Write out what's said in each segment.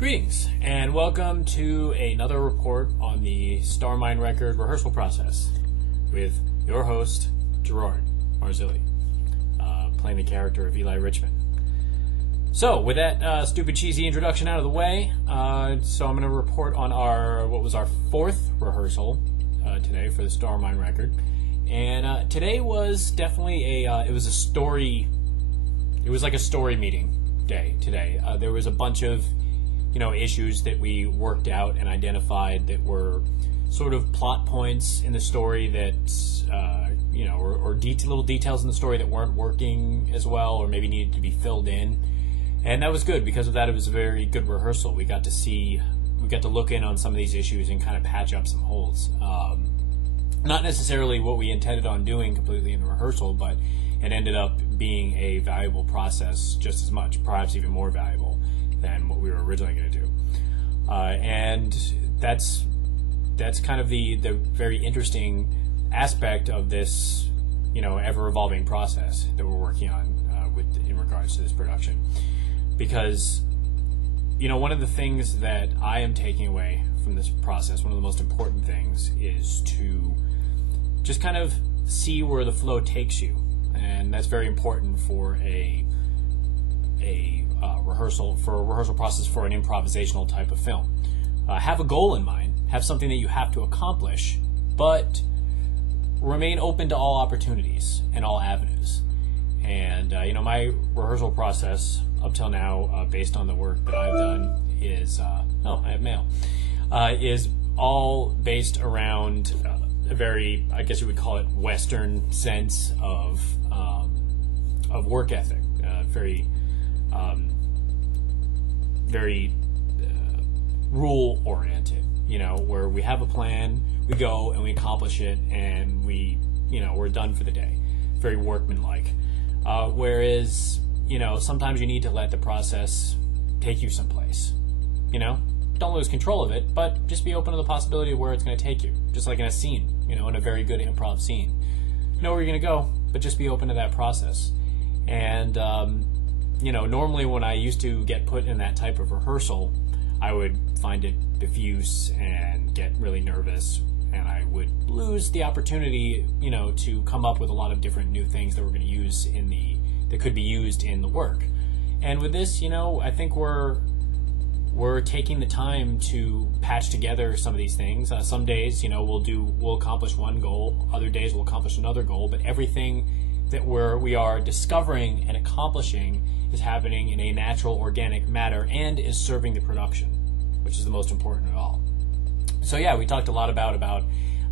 Greetings, and welcome to another report on the StarMind Record Rehearsal process with your host, Gerard Marzilli, playing the character of Eli Richmond. So, with that stupid cheesy introduction out of the way, so I'm going to report on what was our fourth rehearsal today for the StarMind Record. And today was definitely it was like a story meeting day today. There was a bunch of issues that we worked out and identified that were sort of plot points in the story that, or little details in the story that weren't working as well or maybe needed to be filled in. And that was good. Because of that, it was a very good rehearsal. We got to look in on some of these issues and kind of patch up some holes. Not necessarily what we intended on doing completely in the rehearsal, but it ended up being a valuable process just as much, perhaps even more valuable than what we were originally going to do. And that's kind of the very interesting aspect of this, ever-evolving process that we're working on in regards to this production. Because, one of the things that I am taking away from this process, one of the most important things, is to just kind of see where the flow takes you. And that's very important for a rehearsal process for an improvisational type of film. Have a goal in mind, have something that you have to accomplish, but remain open to all opportunities and all avenues. And my rehearsal process up till now, based on the work that I've done, is I have mail. Is all based around a very, I guess you would call it, Western sense of work ethic. Very rule oriented, where we have a plan, we go and we accomplish it, and we're done for the day. Very workmanlike. Whereas, sometimes you need to let the process take you someplace. Don't lose control of it, but just be open to the possibility of where it's going to take you. Just like in a scene, in a very good improv scene. Know where you're going to go, but just be open to that process. And, normally when I used to get put in that type of rehearsal, I would find it diffuse and get really nervous, and I would lose the opportunity, to come up with a lot of different new things that we're going to use that could be used in the work. And with this, I think we're taking the time to patch together some of these things. Some days, we'll accomplish one goal. Other days we'll accomplish another goal. But everything that we are discovering and accomplishing is happening in a natural, organic manner and is serving the production, which is the most important of all. So yeah, we talked a lot about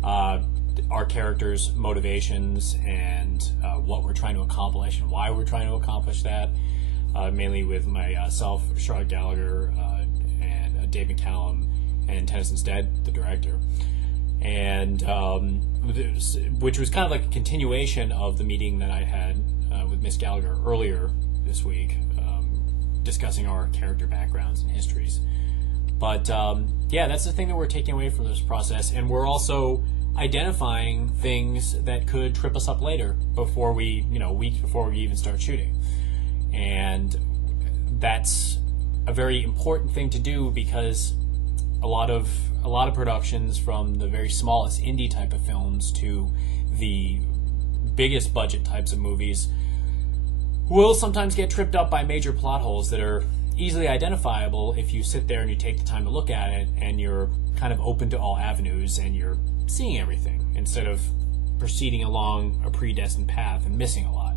our characters' motivations and what we're trying to accomplish and why we're trying to accomplish that. Mainly with myself, Charlotte Gallagher, and Dave McCallum, and Tennyson's Dead, the director. And which was kind of like a continuation of the meeting that I had with Miss Gallagher earlier this week, discussing our character backgrounds and histories. But yeah, that's the thing that we're taking away from this process, and we're also identifying things that could trip us up later before we, weeks before we even start shooting. And that's a very important thing to do, because a lot of productions, from the very smallest indie type of films to the biggest budget types of movies, will sometimes get tripped up by major plot holes that are easily identifiable if you sit there and you take the time to look at it and you're kind of open to all avenues and you're seeing everything instead of proceeding along a predestined path and missing a lot.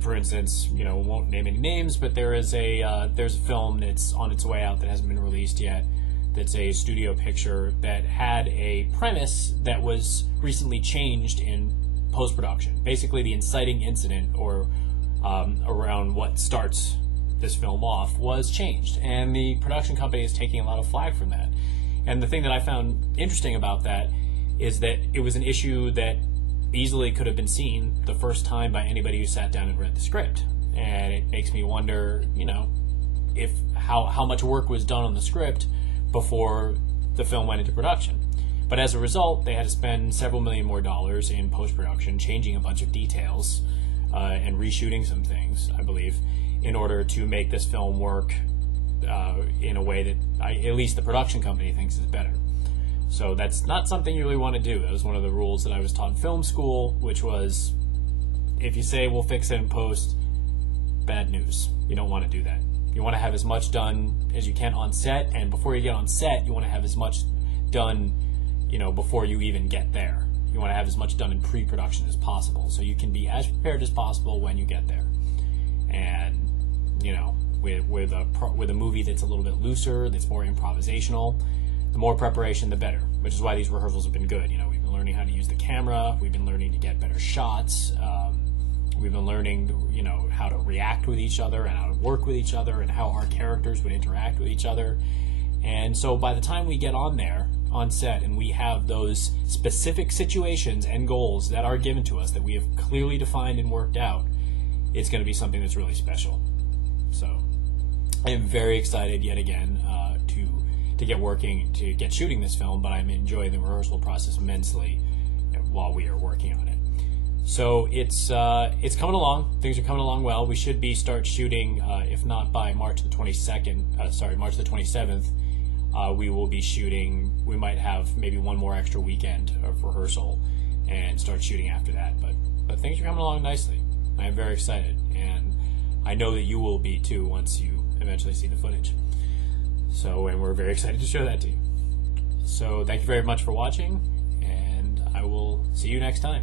For instance, won't name any names, but there's a film that's on its way out that hasn't been released yet. That's a studio picture that had a premise that was recently changed in post-production. Basically, the inciting incident or around what starts this film off was changed, and the production company is taking a lot of flack from that. And the thing that I found interesting about that is that it was an issue that easily could have been seen the first time by anybody who sat down and read the script. And it makes me wonder, if how much work was done on the script before the film went into production. But as a result, they had to spend several million more dollars in post-production, changing a bunch of details and reshooting some things, I believe, in order to make this film work in a way that at least the production company thinks is better. So that's not something you really want to do. That was one of the rules that I was taught in film school, which was, if you say we'll fix it in post, bad news. You don't want to do that. You want to have as much done as you can on set, and before you get on set, you want to have as much done, before you even get there. You want to have as much done in pre-production as possible, so you can be as prepared as possible when you get there. And with a movie that's a little bit looser, that's more improvisational, the more preparation, the better. Which is why these rehearsals have been good. We've been learning how to use the camera. We've been learning to get better shots. We've been learning, how to react with each other and how to work with each other and how our characters would interact with each other. And so by the time we get on set, and we have those specific situations and goals that are given to us that we have clearly defined and worked out, it's going to be something that's really special. So I am very excited yet again to get working, to get shooting this film, but I'm enjoying the rehearsal process immensely while we are working on it. So it's coming along. Things are coming along well. We should start shooting, if not by March the 27th. We will be shooting. We might have maybe one more extra weekend of rehearsal and start shooting after that. But things are coming along nicely. I am very excited, and I know that you will be too once you eventually see the footage. So, and we're very excited to show that to you. So thank you very much for watching, and I will see you next time.